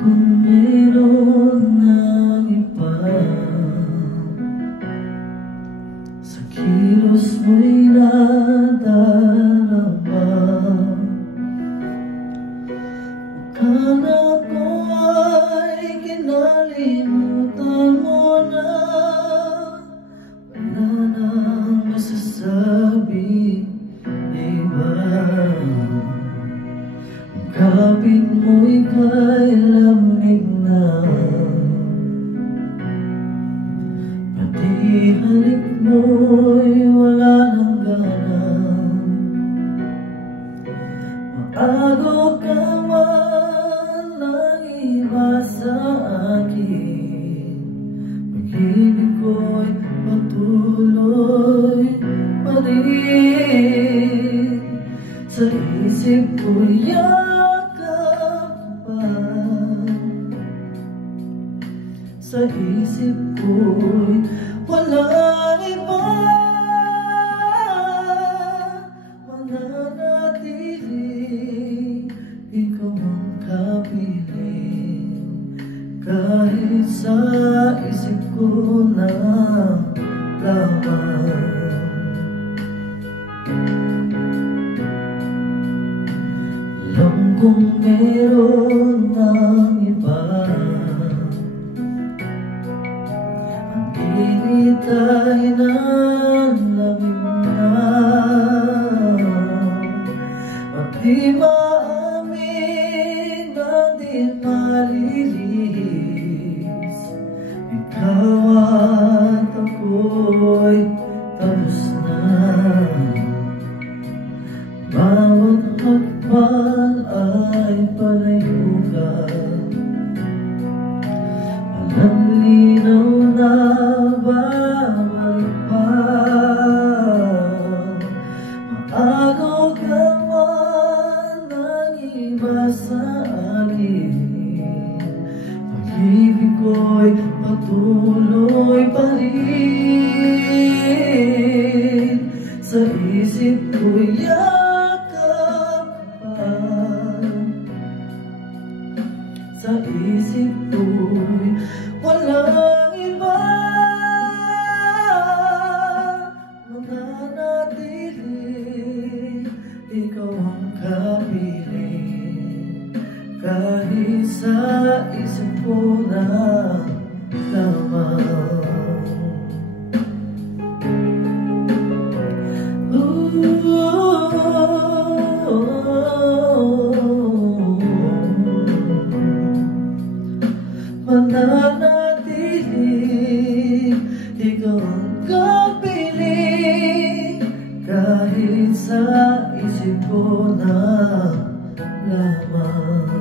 Kung meron ng iba sa kilos mo'y nadarama, akala ko ay kinalimutan mo na, wala nang masasabi iba. Kapit mo'y kay lamig na, pati halik mo'y wala nang gana. Maago ka man ng iba sa akin, pag-ibig ko'y patuloy pa rin. Sa isip ko'y sa isip ko'y walang iba mananatili, ikaw ang kapiling. Kahit sa isip ko na lamang, alam kong meron ng iba, init ay nalamig na, at di maamin na di malilis. Ikaw at ako'y tapos na, bawat hakbang ay palayugan. Walang linaw na babalik pa, maagaw ka man ng iba sa akin, pag-ibig ko'y patuloy pa rin. Sa isip ko'y yakap pa, sa isip ko'y walang iba mananatili, ikaw ang kapiling. Kahit sa isip ko na lamang. Mananatili, ikaw ang kapiling. Kahit sa isip ko na lamang.